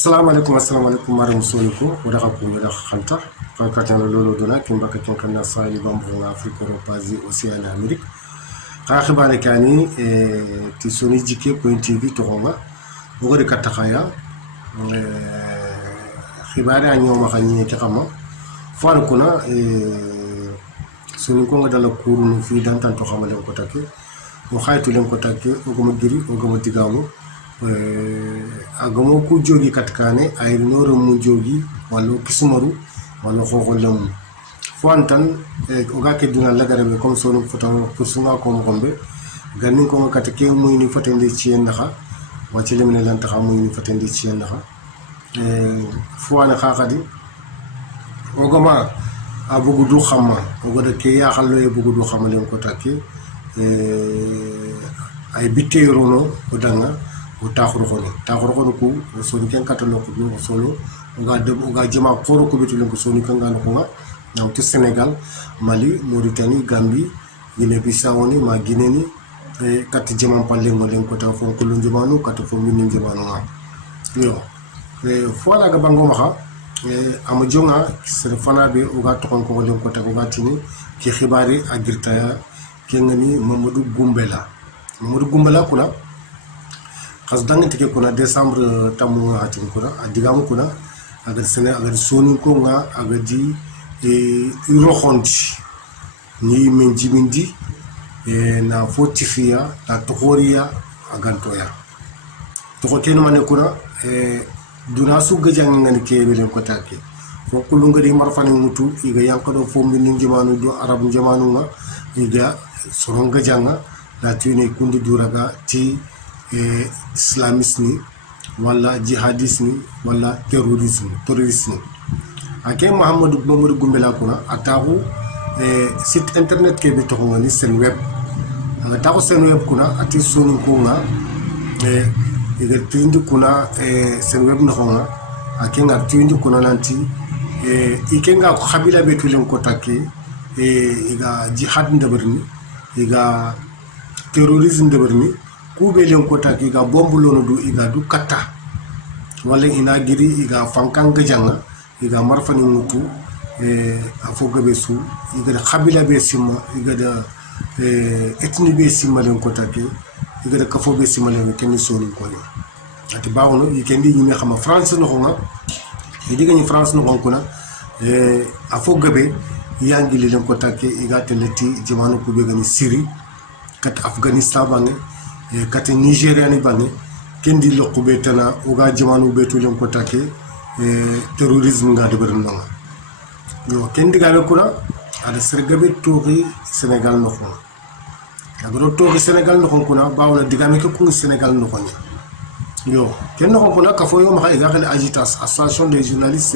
assalamu alaikum maram soliko wada ko wada khanta ka katana lolo dona kin baka kin kanna sali bambo afrique europazi océan amérique ka khibare kani ti soni jike point tv to gonga bugo de katakaya khibare anyo ma khanye ki xama fal kuna soni ko ngada la kurunu fi dan tan to xamale ko takke mo khaytu len ko takke o go mo giri o go mo tigamu agamo ku jogi katkane ay noro mu jogi wallo kismaru wallo xoxolam fontan o ga ke duna lagara be comme sonu fotam pour sunga ko mo gombe ganni ko katake muy ni fatende ci en naxa wacce lemne lan taxa muy ni fatende ci en naxa fuana xaxadi o gama abugu du xamma o goda ke ya xallo e bugu du xamalen ko takke ay biteyrono o danga o takhuru khoni ku soni ken katalo ko no solo ga jema khoro ko bitu ko soni kan ngano ko na to Sénégal Mali Mauritanie Gambie Guinée Bissau ni ma Guinée ni kat jema palle mo len ko ta fon ko lu jemanu kat fo min jemanu ma yo fo la ga bango ma am jonga sere fana be o ga tokon ko len ko ta ko gatini ki khibari agirta kengani Mamadou Goumbela kula khas dangante kuna décembre tamu hatin kuna adigamu kuna agar sene agar soni ko nga agar di roxonti ni menjibindi na fotifia la tohoria agantoya to ko ken mané kuna duna su gajang ngani kebele ko takke fo ko lu ngari marfani mutu iga yankado fo min njimanu do arab njimanu nga iga soron gajanga la tune kundi duraga ti islamisme wala jihadisme wala terrorisme ake Mamadou Goumbela kuna ataku site internet ke be to ngani sen web nga taku sen web kuna ati sonu ko nga ega tindi kuna sen web no nga ake nga tindi kuna nanti ikenga ko khabila be tulen ko takke iga jihad ndeberni iga terrorisme ndeberni kube len kota ki ga bombulono du iga du kata wala ina giri iga fankanga janga iga marfani mutu afoga be su iga da khabila be simma iga da etni be simma len kota ki iga da kafo be simma len ken soni ko ni ati bawono yikendi ni xama France no nga diga ni France no kuna afoga be yangi len kota ki iga teleti jamanu ko be gani Syrie kat Afghanistan bangi kati Nigeria ni bangi kendi lokku betana uga jamanu betu len ko take terrorisme nga de berno yo kendi gabe kula ada sergabe togi Senegal no ko agro togi Senegal no ko kuna bawla digame ko ku Senegal no ko yo ken no ko kuna ka fo yo ma ga xel agitas association des journalistes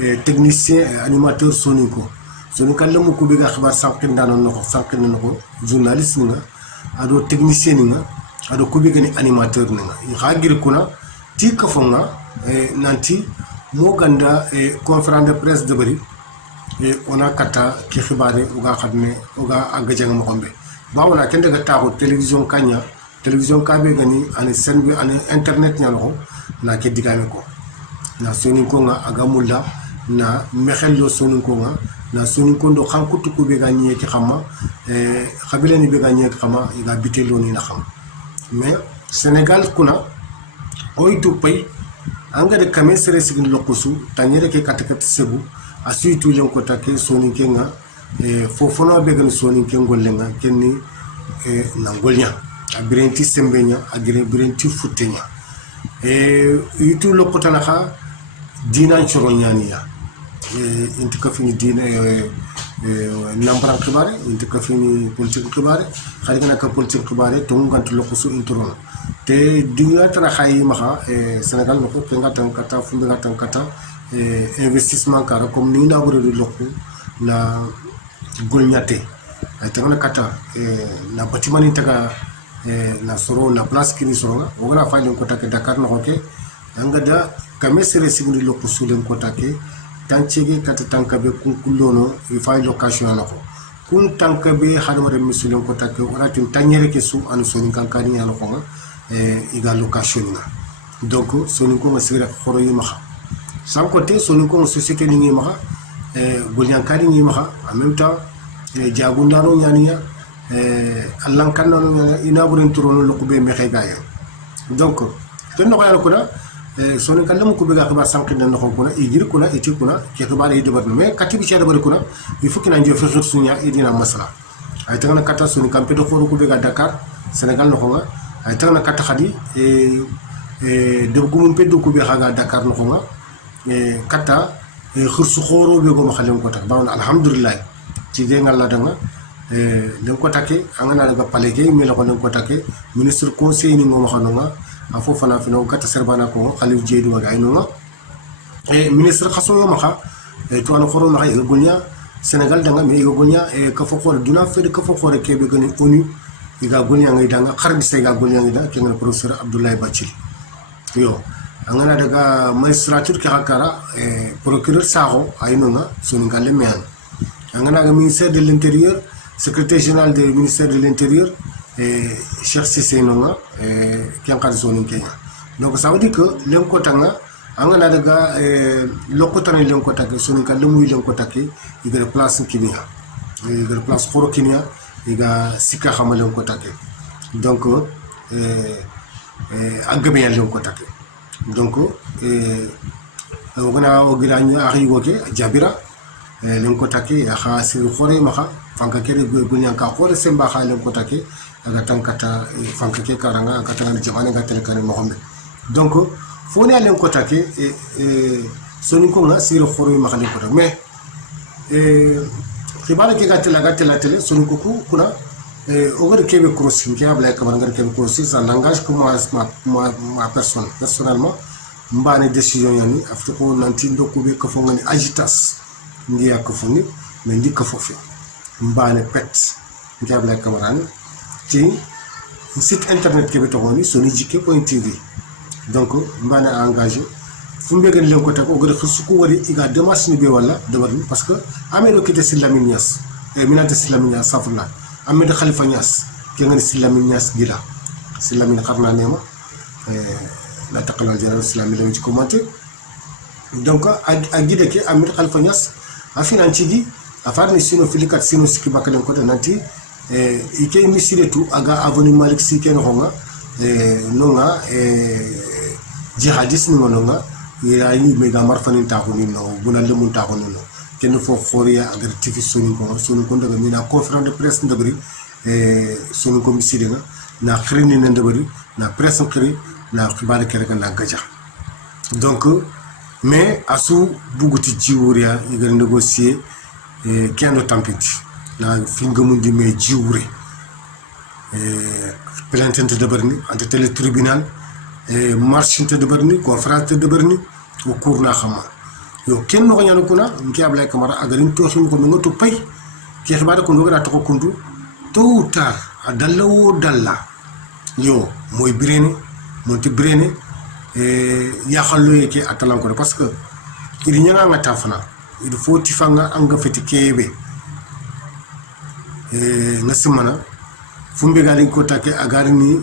et techniciens et animateurs soniko lamu ko be ga xibar sankin danon no ko journaliste nga ado technicien nga ado kubi gani animateur nga khagir kuna ti kafonga nanti mo ganda conférence de presse de bari ona kata ki khibare uga khadne uga agajang mo kombe bawona kende ga taxo télévision kanya télévision kabe gani ani senbe ani internet nyalo na ke digame ko na soni ko nga agamulla na mexello soni ko nga na soni kondo xankutu ko be gagné ci xama xabila ni be gagné xama iga bitelo ni na xam mais Sénégal kuna oitu pay anga de kame sere sigin lokosu tanyere ke katakat sebu asuitu len ko take soni kenga fofono be gan soni kengollenga kenni na ngolnya abirenti sembenya agire birenti futenya itu lokotana kha dinan choronyaniya inti kafini dina nambran khibare inti kafini politique khibare khali kana ka politique khibare to ngantu lokusu intro te dinga tara khayi maha Sénégal no ko ngatan kata fu ngatan kata investissement kara comme ni na wuro lokku na golnyate ay tangana kata na bâtiment taga na soro na place kini soro wala faylen ko take Dakar no ko ke anga da kamesere signi lokusu len ko take tanchege kata tankabe kunkulono ifay location nako kun tankabe hadamare misulon ko takke waratin tanyere ke su an soni kankani yalo ko iga location na donc soninko nga sigre khoro yi maxa sans côté soninko nga société ni ngi maxa golyan kadi ngi maxa en même temps jagundano nyaniya allan kannano nyana ina buren turono lokube mexe gaye donc ken no yalla ko da sonin kallam ko be ga xibar sank den no ko na igir ko na iti ko na ke xibar yi debar mais katibi ci debar ko na il faut que na nje fexir sunya idina masala ay tangana kata sonin kampe do khoro ko be ga Dakar Sénégal no ko nga ay tangana kata khadi de gumum peddo ko be xaga Dakar no ko nga kata khursu khoro be go ma xalem ko tak bawna alhamdulillah ci de ngal la danga len ko takke angana daga palege mi la ko len ko takke ministre conseil ni ngoma xanonga a fo fana fina kata serbana ko khalif jeedu waga inonga ministre khasso yo maxa to an khoro maxa e golnya Sénégal danga me e golnya ka fo khore duna fede ka fo khore kebe gani onu iga golnya ngai danga kharbi se ga golnya ngai da kengal professeur Abdoulaye Bathily yo angana daga magistrature ki hakara procureur saho aynonga soningale mean angana ga ministère de l'intérieur secrétaire général du ministère de l'intérieur Cheikh Cissé nonga qui en sonin Kenya donc ça veut dire que lenko tanga angana daga lokotane lenko take soninka lemuy lenko take iga place kinia iga place khoro kinia iga sika xama lenko take donc agabe ya lenko take donc ogana ogiranya axi woke jabira lenko take ya xa sir khore maxa fanka kere golnya ka khore semba xa lenko take aga tankata fanka ke karanga aga tangana jamane ga tele kare mohombe donc foni alen ko take soninko nga sir khore maxa lenko take mais xibara ke ga tele soninko ku kuna ogar kebe crossing ke abla kamar ngar kebe crossing ça n'engage que ma personne personnellement mbane décision yani afto ko nanti ndoko be ko fongani agitas ngiya ko foni mais ndi ko fofi mbane pet ngi abla kamarani ci site internet kebe to ngoni sonijike.tv donc mbane engagé fumbe gën len ko tak ogar xsuku wari iga démarche ni be wala dabar parce que amedo kite Silamine Niass minante Silamine Niass safula Ahmed Khalifa Niass ki ngani Silamine Niass gila Silamine xarna nema la taqal al general Silamine lañu ci commenter donc a gide ke Ahmed Khalifa Niass a financi gi a farni sino filikat sino sikki bakalen ko nanti ike misire tu aga avenue Malik Sy ken honga nonga jihadis ni nonga ya yi mega marfanin ta ko ni no buna lemun ta ko no ken fo khoriya agar tifi soni ko daga mina conférence de presse ndabri soni ko miside nga na khrini ne ndabri na presse khri na khibare kere na gaja donc mais asu buguti jiwuriya igar négocier kendo tampiti na finga mundi me jiwure plainte de barni ante tele tribunal marche de barni conférence de barni au cours na xama yo ken no ñanu kuna nki Ablaye Camara agarin to xim ko ngoto pay ki xibada ko ngara to ko kundu to tar adalla wo dalla yo moy birene monti birene ya xallo yake atalan ko parce que il ñanga nga tafana il faut tifanga anga feti kebe nga simana fumbe gali ko take agarini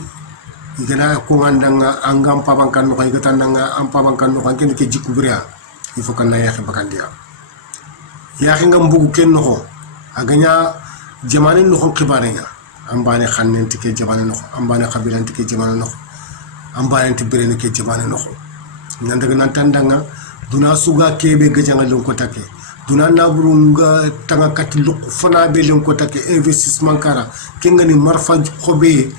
igana ko ngandanga angam pabankan no kay gatandanga am pabankan no kay ke jikku bria il faut kan na yaxe bakandia yaxe ngam bugu ken no aganya jamane no xibare nga ambane xannenti ke jamane no ambane xabilanti ke jamane no ambane tibirene ke jamane no nandaga nan tandanga duna suga kebe gajanga lon ko take duna naburunga tanga kati luk fana be lon ko take investissement kara kengani marfa khobe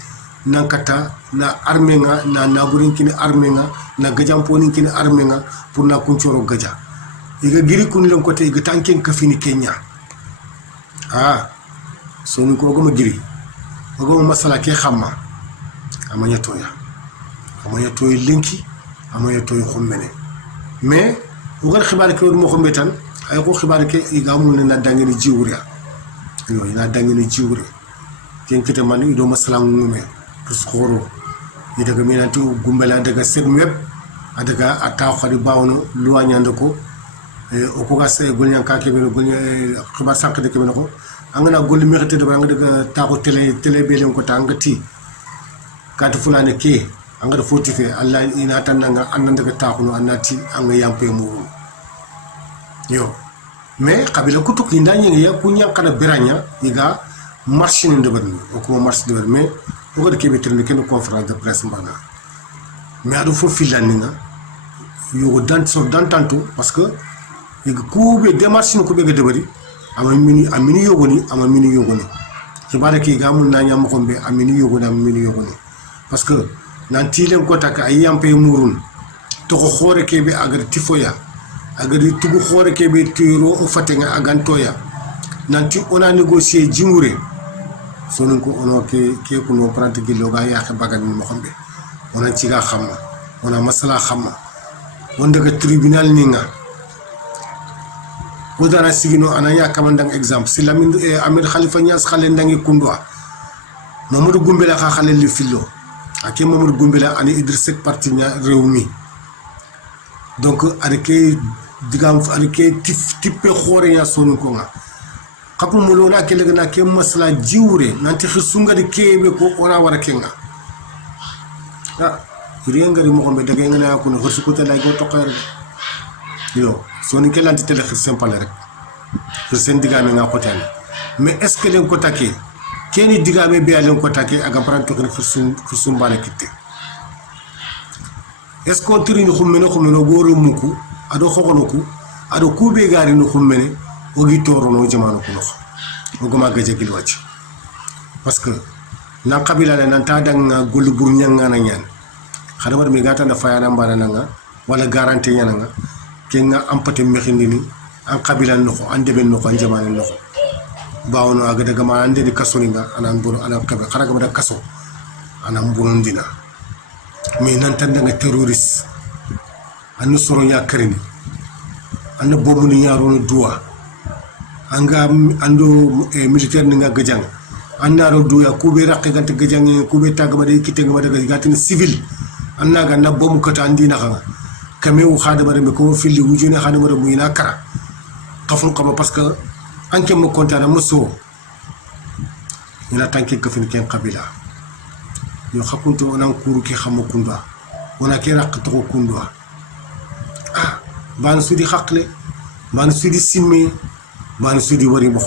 nankata na armée nga na naburin kini armée nga na gajamponi kini armée nga pour na kunchoro gaja iga giri kun lon ko te iga tanken kafini Kenya soni ko goma giri goma masala ke xamma amanya toy linki amanya toy xommene mais o gar xibaar ke mo xombe tan ay ko xibaar ke iga mun na dangeni jiwuriya yo ina dangeni jiwuri ken kete man do masala ngume skoro idaga minanti gumbela daga sen web adaga ataw khadi bawno luwanya ndako o ko ga se golnya ka ke be golnya xibaar sank de ke be ko angana gol mérité de nga daga taxo télé be len ko tangati katu fulane ke anga foti fe alla ina tananga ananda ka taxuno anati anga yampe muru yo mais qabila kutu kinda nyi ya kunya kana beranya iga marché de berni o ko marché de berni mais o ko kebe terne ken conférence de presse mbana mais adu fo filaninga yo dan tanto parce que iga kube démarche ko be ga debari amini yogoni ci bare ki gamul na nyam ko be amini yogoni parce que nan tilen ko tak ay yampe murun to ko xore ke be agar tifoya agar tugu xore ke be tiro o fatenga agantoya nanti ona négocier jingure sonon ko ono ke ko no prante gillo ga ya bagan mo xambe ona ci ga xam ona masala xam on daga tribunal ninga wodana sigino ananya kamandang exemple si lamin amir khalifa nias khale ndangi kundwa mamadou gumbela kha khale li fillo ake mamadou gumbela ani idriss Seck parti nya rewmi donc arike digam arike tippe khore nya sonu ko nga khapum mo lola ke legna ke masla jiwre nanti khisunga de kebe ko ora wara kenga riengari mo xombe daga ngana ko no xursu ko tay go tokare yo soni ke lanti tele xir simple rek pour sen digame nga ko tan mais est ce que len ko také keni digame be len ko také aga pranto ko xursun bala kitte est ce que tiri ni xumeno goro muku ado xoxonoku ado kube gari no xumene o gi toro no jamano ko nox o goma gaje gil wacc parce que na qabila la nan ta danga gol bur nyanga na nyan xadama mi gata na fayana mbana nga wala garantie nyana nga kenga ampate mexindini an qabila noxo an deben noxo an jamane noxo bawno aga daga ma ande di kasoninga anan bono anan kabe xaraga ma da kaso anan bonon dina mais nan tan nga terroriste an soro nya karini an bomu ni nyaro no duwa anga ando militaire nga gajang annaro duya kube rakke gante gajang kube tagama de kitenga ma daga gatin civil annaga na bomu kata andina xanga kame wu khadama re ko fili wujune khadama re muyina kara khafun kama parce que anke mo kontana muso ina tanki kafin ken qabila yo khakunto onan kuru ki xamu kunda ona ke rak to kunda ban sudi khakle ban sudi simmi ban sudi wari bo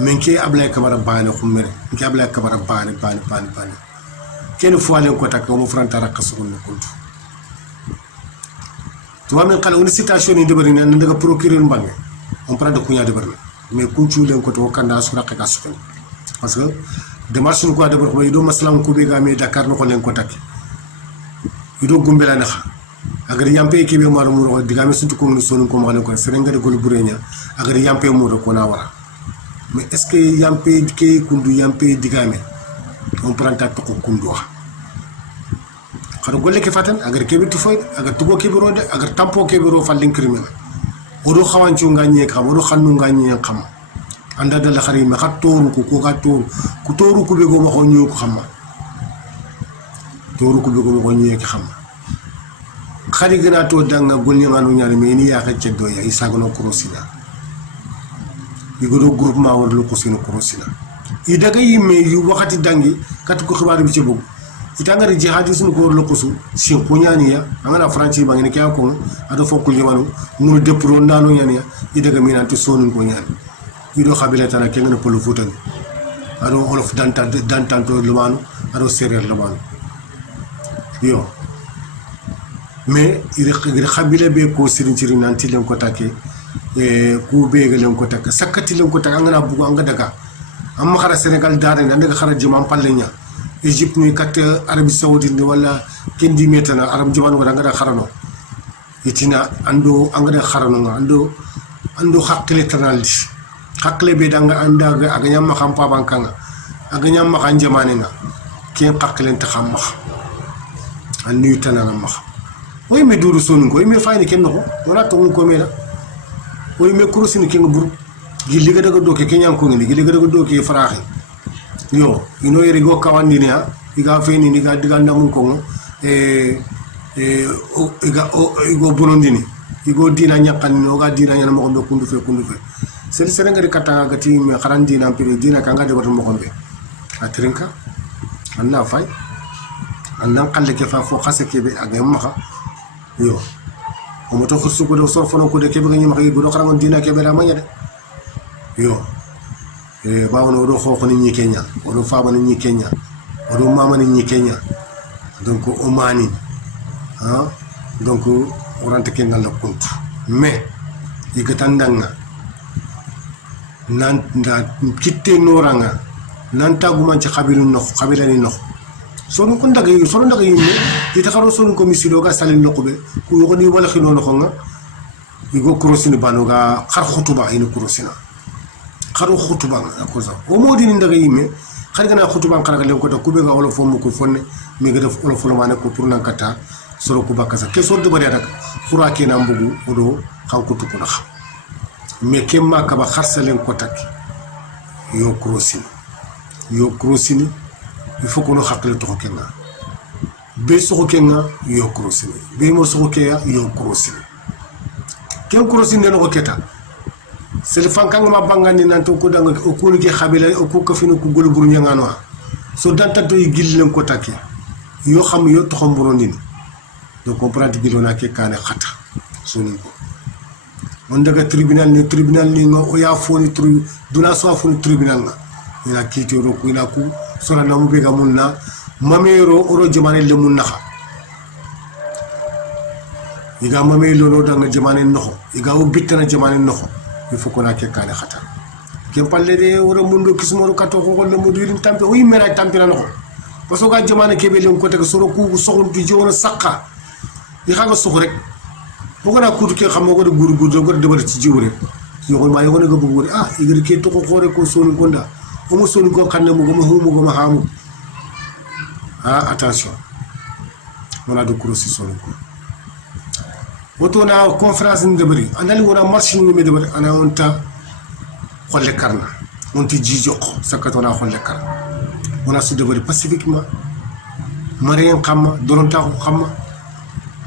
men ke ablay kamara bane khumere ke ablay kamara bane ken fo alen ko takko mo franta rakasul no kuntu to wamin kala une citation ni debari nan daga procureur mbange on prend de kunya debari mais kuntu len ko to kanda su rakka ka sufani parce que démarche ko debar ko yido maslam ko be game Dakar no ko len ko takki yido gumbela na kha agar yampe ke be maro muro digame suntu ko sonu ko malen ko serenga de gol burenya agar yampe muro ko na wara mais est ce que yampe ke kundu yampe digame on prend ta to ko kundu xara golle ke fatan agar kebe tu foy agar tugo kebe rode agar tampo kebe ro fallin criminel odo xawancu ngagne xam odo xannu ngagne xam anda dal xari ma xatoru ko ga toru ku toru ku be go ma xonyu ko xamma toru ku be go ma xonyu ko xamma xari gëna to danga golni nganu ñaari me ni ya xecce do ya isagono krosina yigodo groupement war lu ko sino krosina i daga yimme yu waxati dangi kat ko xibaar bi ci bëgg itangari jihadis no ko lokosu si ko nyaniya angana franci bangene kya ko ado fokul yamanu mu depro ndano nyaniya idaga minanti sonun ko nyani ido khabila tana kengena polo futan ado olof dantanto lumanu ado serer lumanu yo mais iri khabila be ko sirin sirin nanti len ko take ku be gelen ko take sakati len ko take angana bugu anga daga amma khara Senegal dare ndaga khara jima pallenya Egypte ni kat Arabie Saoudite wala kendi metana arab jumanu wala ngada kharano itina ando angada kharano ando hakkile tanaldi hakkile be danga anda aga nyamma xam pa bankanga aga nyamma kan jamane nga ken hakkile ta xam ma anni tanana ma oy me duru sonu ko me fayni ken no wala to ko me la oy me kurusini ken bur gilli ga daga doke kenyan ko ngi gilli ga daga doke faraxi yo ino yeri go kawandi ne iga feni ni ga diga ndamun ko igo bonondini igo dina nyakkan no ga dina nyana mo ko kundu fe sel serenga de katanga gati me kharan dina pire dina kanga de batum mo kombe atrinka anna fay andan qalle ke fa fo khase ke be agam maka yo o moto khursu ko do so fono ko de ke be ngam maka go do xaram dina ke be la manya de yo bawono do xoko ni Kenya o do faama ni Kenya o do mama ni Kenya donc o mani hein donc orante ke ngal kuntu mais yigatandanga nan da kitte noranga nan taguma ci khabiru no khabirani no sonu ko ndaga yimbe ita kharo sonu ko misido ga salin no be ku yogoni wala khino no nga igo krosini banoga khar khutuba ina krosina kharu khutuba ko za o modi ni ndaga yimbe khar gana khutuba khar ga len ko to kube ga wala fo mo ko fonne mi ga def wala fo mané ko pour nan kata soro ku bakasa ke so de bari dak khura ke na mbugu odo xankutu ko nax mais kemma ka ba kharsalen ko tak yo krosini il faut qu'on hakle to kenga be so kenga yo krosini be mo so ke ya yo krosini ken krosini no keta sel fankanga ma bangani nan to ko danga ko ni ke khabila ko ko finu ko gol buru nyanga no so danta to gillen ko takki yo xam yo to xam borondini do comprendre gilona ke kane khata soni ko on daga tribunal ni ngo o ya foni duna so foni tribunal na ina kiti ro ko ina ku sora na mu bega munna mamero oro jamane le munna kha iga mamelo no danga jamane no iga o bitana jamane no il faut qu'on a ke kane khata kem palle de oro mundo kismoro kato ko le mudirin tampe o yimera tampe na no parce que ga jamane kebe le ko te soro ku soxon ki jono sakka yi xanga sox rek bu na kutu ke xam ko de gur do ko de ci jiwre yo ma yo ko bu ah igir ke to ko xore ko sonu konda o mo sonu ko xanne mo go ma hamu ah attention on a de cross sonu ko woto na conférence ni debari andali wona marché ni me debari ana onta xolle karna onti jijo sakato na xolle karna on a su debari pacifiquement marien xamma doronta ko xamma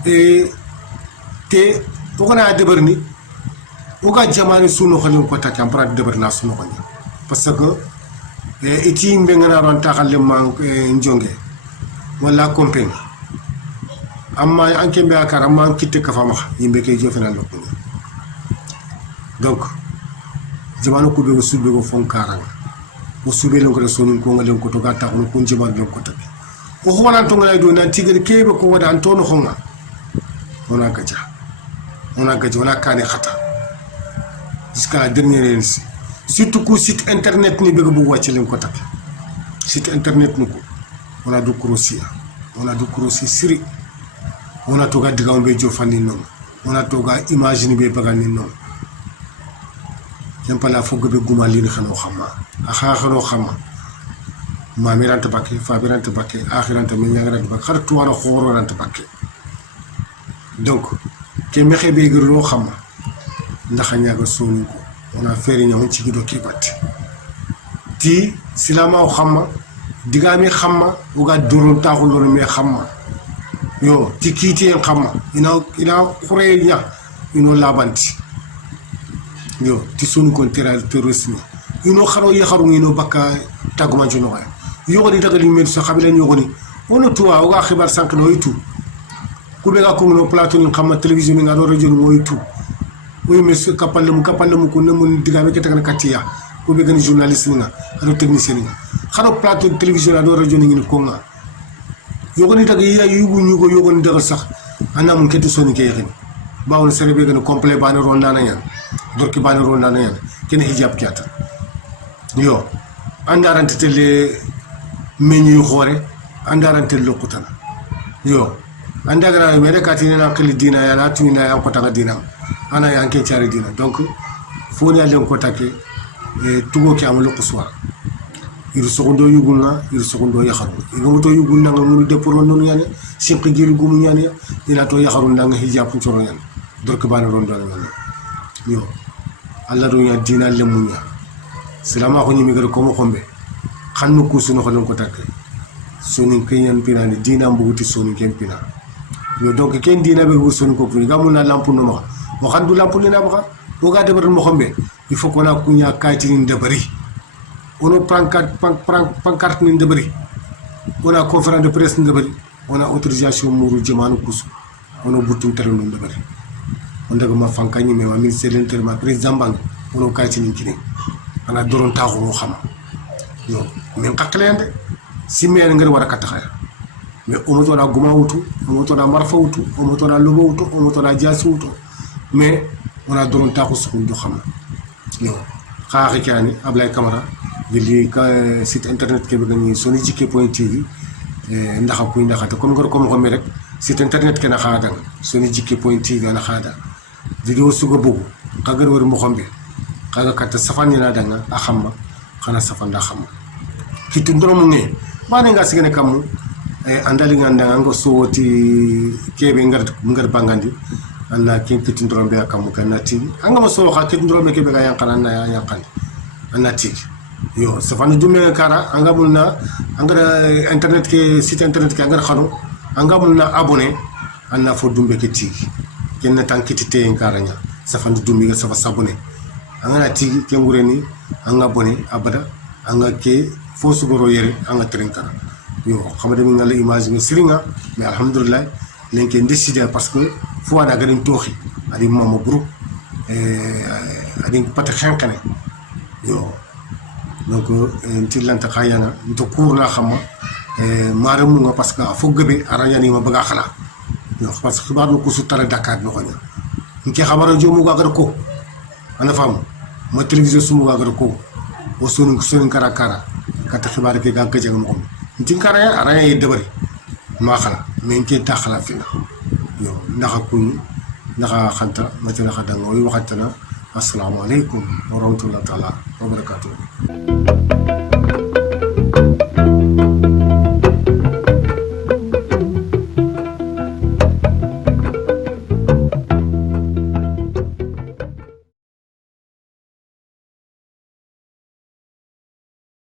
e te ogana debar ni oga jamani suno xalen ko takam pra debar na suno ko ni parce que iti mbengana ron taxale man njonge wala compagnie amma anke mbe akara amma kitte ka fama yimbe kay jofena lo ko donc jamanu ko be sube ko fon karanga o sube len ko sonu ko ngalen ko to gata ko ko jiban len ko tabi o honan to ngalay do nan tigere kebe ko wada antono xonga ona gaja wala kane khata jusqu'à la dernière édition surtout ko site internet ni bëgg bu wacc len ko tak site internet nuko on a du crossi siri on a toga diga on be jofani non on a toga imagine be bagani non kem pala fogg be gumali ni xano xama xano xama ma mirante bakke fa mirante bakke akhirante min ngarante bakke xar tuwara xoro rante bakke donc ke mexé be gër lo xam ndax ñaga sonu ko on a fait ñaw ci gido ki bat ti silama o xam digami xam o ga doron taxul lo me xam yo ti kiti en xam ina xure ña ino labanti yo ti sonu ko terrorisme ino xaro yi xaru ino bakka taguma ci no yo ko di tagali med so xabila ñu ko ni wono tuwa o ga xibar sank no yitu kube ga ko no plateau ni xamma télévision ni nga do radio moy tout oui monsieur kapal mu ko nem digame ke tan katiya kube ga ni journaliste nga ado technicien nga xaro plateau télévision ado radio ni ko nga yo ko ni tag ya yugo ñu ko yo ko ni dagal sax anam ke to soni ke yexin bawol serebe ga ni complet bana ronda na ñan dorki bana ronda na ñan ken hijab kiata yo andarante tele meñu xore andarante lokutana yo anda gara mere katini na kali dina ya latu na ya ko taka dina ana ya anke chari dina donc foni alen ko take tugo ki amul ko soir il secondo yuguna il secondo yakharu il to yuguna ngam de pour non yani sikki gilu gum yani ila to yakharu ndanga hijab choro yani dork bana ron dona yo alla do ya dina lemunya salama ko nyimi gar ko mo xombe xannu ko sunu xolon ko take sunu kenyan pinani dina mbuti sunu kempina yo donc ken dina be go sonu ko funi gamuna lampu no ma mo xandu lampu ni na ba o ga debar mo xombe il faut qu'on a kunya kayti ni debari ono pancarte ni debari on a conférence de presse ni debari on a autorisation muru jamanu kusu ono butun terenu ndabari on daga ma fankani me wa ministère de l'intérieur ma président bang ono kayti ni kini ana doron taxu mo xam yo men xaklende simel ngar wara kataxaya mais o moto da guma wutu o moto da marfa wutu o moto da lobo wutu o moto da jasi wutu mais on a doron taxu sukun do xam yo xaxi kani Ablay Camara di site internet ke be sonijike.tv ndaxa kuy ndaxata comme ngor comme xome rek site internet ke na xada sonijike.tv na xada video suga bugu kagar wor mo xombe kaga kat safani na danga a xamma xana safanda xam kitu ndoro nge bane nga sigene kam andali nganda ngo soti kebe ngar bangandi anna kin kitu ndoro be akam kanati anga mo so xa kitu ndoro me kebe ga yankana na yankani anati yo safani dume kara anga mulna anga internet ke site internet ke anga xano anga mulna abonné anna fo dumbe ke tigi kenna tankiti te enkaranya safani dumbe ga safa sabone anga na tigi ke ngureni anga abonné abada anga ke fo sugoro yere anga trenkara yo xamade mi ngala image mi siringa mais alhamdulillah len ke décider parce que fo ada ganin toxi adi mama groupe adi pata xankane yo donc tilanta khayana to kurna xama maramu nga parce que fo gebe aranyani ma baga xala yo parce que xibaar ko su tara Dakar no xonya nki xabara jomu ga gar ko ana fam ma télévision sumu ga gar ko o sonu kara kata xibaar ke ga gëjë mo nti kara ya aranya debari ma xala mais nki ta xala fi yo ndaxa kun ndaxa xanta ma tala xadanga way waxatana assalamu alaikum wa rahmatullahi ta'ala wa barakatuh